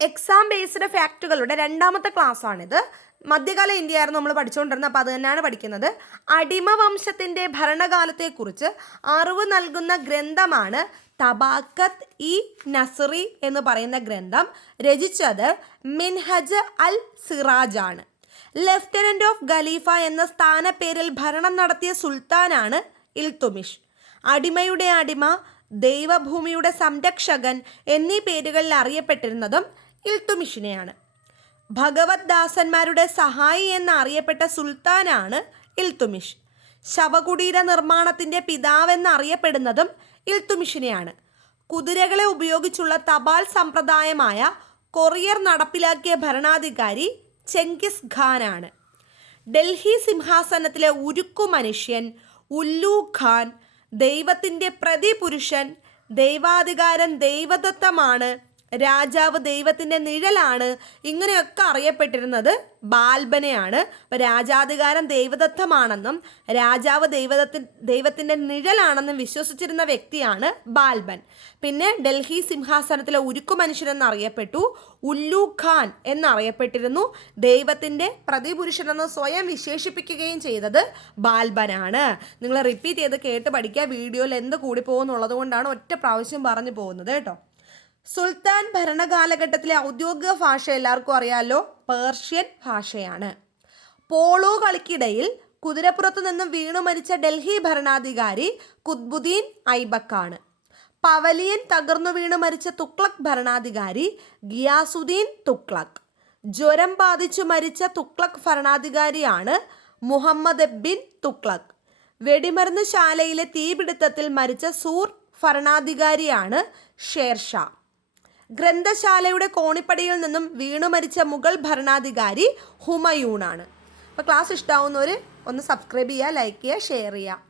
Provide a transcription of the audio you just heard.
Exam based ഫാക്റ്റുകളുടെ രണ്ടാമത്തെ ക്ലാസ്സാണിത്. മധ്യകാല India ആയിരുന്നു നമ്മൾ പഠിച്ചുകൊണ്ടിരുന്നത്. അപ്പോൾ അത് തന്നെയാണ് പഠിക്കുന്നത്. അടിമവംശത്തിൻ്റെ ഭരണകാലത്തെക്കുറിച്ച് അറിവ് നൽകുന്ന ഗ്രന്ഥമാണ് തബാക്കത്ത് ഇ നസ്രി എന്ന് പറയുന്ന ഗ്രന്ഥം. രചിച്ചത് മിൻഹജ് അൽ സിറാജ് ആണ്. ലെഫ്റ്റനന്റ് ഓഫ് ഖലീഫ എന്ന സ്ഥാനപ്പേരിൽ ഭരണം നടത്തിയ സുൽത്താനാണ് ഇൽത്തുമിഷ്. അടിമയുടെ അടിമ, ദൈവഭൂമിയുടെ സംരക്ഷകൻ എന്നീ പേരുകളിൽ അറിയപ്പെട്ടിരുന്നതും ഇൽത്തുമിഷിനെയാണ്. ഭഗവത് ദാസന്മാരുടെ സഹായി എന്നറിയപ്പെട്ട സുൽത്താനാണ് ഇൽത്തുമിഷ്. ശവകുടീര നിർമ്മാണത്തിൻ്റെ പിതാവെന്നറിയപ്പെടുന്നതും ഇൽത്തുമിഷിനെയാണ്. കുതിരകളെ ഉപയോഗിച്ചുള്ള തപാൽ സമ്പ്രദായമായ കൊറിയർ നടപ്പിലാക്കിയ ഭരണാധികാരി ചെങ്കിസ് ഖാനാണ്. ഡൽഹി സിംഹാസനത്തിലെ ഉരുക്കു മനുഷ്യൻ ഉല്ലു ഖാൻ, ദൈവത്തിൻ്റെ പ്രതിപുരുഷൻ, ദൈവാധികാരം ദൈവദത്തമാണ്, രാജാവ് ദൈവത്തിൻ്റെ നിഴലാണ്, ഇങ്ങനെയൊക്കെ അറിയപ്പെട്ടിരുന്നത് ബാൽബനെയാണ്. അപ്പോൾ രാജാധികാരം ദൈവദത്തമാണെന്നും രാജാവ് ദൈവത്തിൻ്റെ നിഴലാണെന്നും വിശ്വസിച്ചിരുന്ന വ്യക്തിയാണ് ബാൽബൻ. പിന്നെ ഡൽഹി സിംഹാസനത്തിലെ ഉരുക്കു മനുഷ്യൻ എന്നറിയപ്പെട്ടു. ഉല്ലു ഖാൻ എന്നറിയപ്പെട്ടിരുന്നു. ദൈവത്തിൻ്റെ പ്രതിപുരുഷനെന്ന് സ്വയം വിശേഷിപ്പിക്കുകയും ചെയ്തത് ബാൽബനാണ്. നിങ്ങൾ റിപ്പീറ്റ് ചെയ്ത് കേട്ട് പഠിക്കുക. വീഡിയോയിൽ എന്ത് കൂടി പോകുന്നുള്ളത് കൊണ്ടാണ് ഒറ്റ പ്രാവശ്യം പറഞ്ഞു പോകുന്നത് കേട്ടോ. സുൽത്താൻ ഭരണകാലഘട്ടത്തിലെ ഔദ്യോഗിക ഭാഷ എല്ലാവർക്കും അറിയാമല്ലോ, പേർഷ്യൻ ഭാഷയാണ്. പോളോ കളിക്കിടയിൽ കുതിരപ്പുറത്തു നിന്നും വീണു മരിച്ച ഡൽഹി ഭരണാധികാരി കുത്ബുദ്ദീൻ ഐബക്കാണ്. പവലിയൻ തകർന്നു വീണു മരിച്ച തുഗ്ലക് ഭരണാധികാരി ഗിയാസുദ്ദീൻ തുഗ്ലക്. ജ്വരം ബാധിച്ചു മരിച്ച തുഗ്ലക് ഭരണാധികാരിയാണ് മുഹമ്മദ് ബിൻ തുഗ്ലക്. വെടിമരുന്ന് ശാലയിലെ തീപിടുത്തത്തിൽ മരിച്ച സൂർ ഭരണാധികാരിയാണ് ഷേർഷാ. ഗ്രന്ഥശാലയുടെ കോണിപ്പടിയിൽ നിന്നും വീണു മരിച്ച മുഗൾ ഭരണാധികാരി ഹുമയൂണാണ്. അപ്പോൾ ക്ലാസ് ഇഷ്ടമാവുന്നവർ ഒന്ന് സബ്സ്ക്രൈബ് ചെയ്യുക, ലൈക്ക് ചെയ്യുക, ഷെയർ ചെയ്യുക.